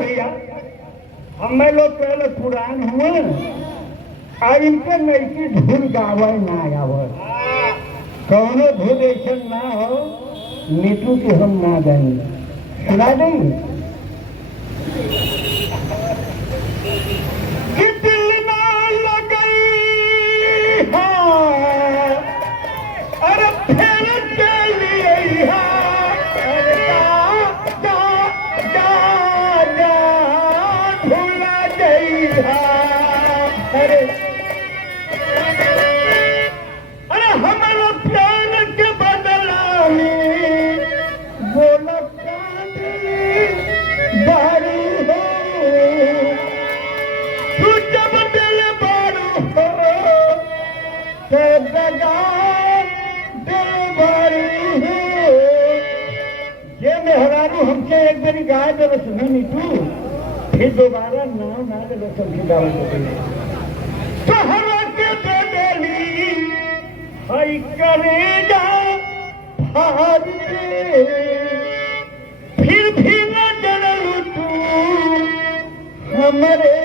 भैया हम लोग पहले पुरान हुए अब इनके नैकी धुन गावे ना गावे कौनो धुन ऐसा ना हो नीतू की हम ना गाई सुना देंगे हमसे एक बारी गाय तो सुना नहीं तू फिर दोबारा नाम ना दे सबकी दावत तो हर के बेली हई करे जा फाड़ फिर भी न डरू तू हमरे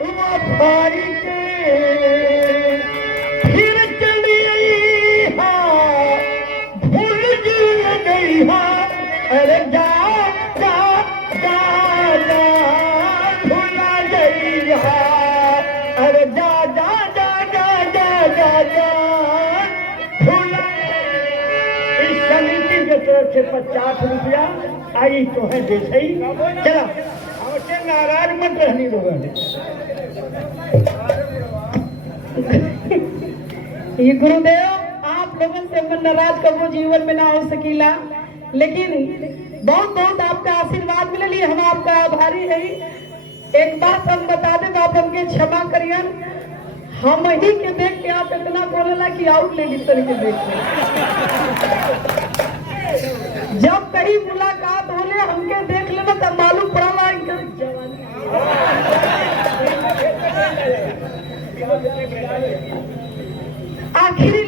वफारी के फिर चली भूल जी गई अरे जा जा जा जा भूला गई अरे जा जा जा जा जा जा जा भूला इस समिति के तरफ से 50 रुपया आई तो है जैसे ही चला हमसे नाराज मत रहनी लोगों ने ये गुरुदेव आप लोगों से मन नाराज कबो जीवन में ना हो सकीला लेकिन बहुत बहुत आपका आशीर्वाद मिले लिए हम आपका आभारी है। एक बात हम बता दें आप हमके क्षमा करिए हम ही के देख के आप इतना बोलेला कि आउट ले ली तरह के देख के जब कहीं मुलाकात होले हमके देख लेना तब मालूम पड़ा आखिरी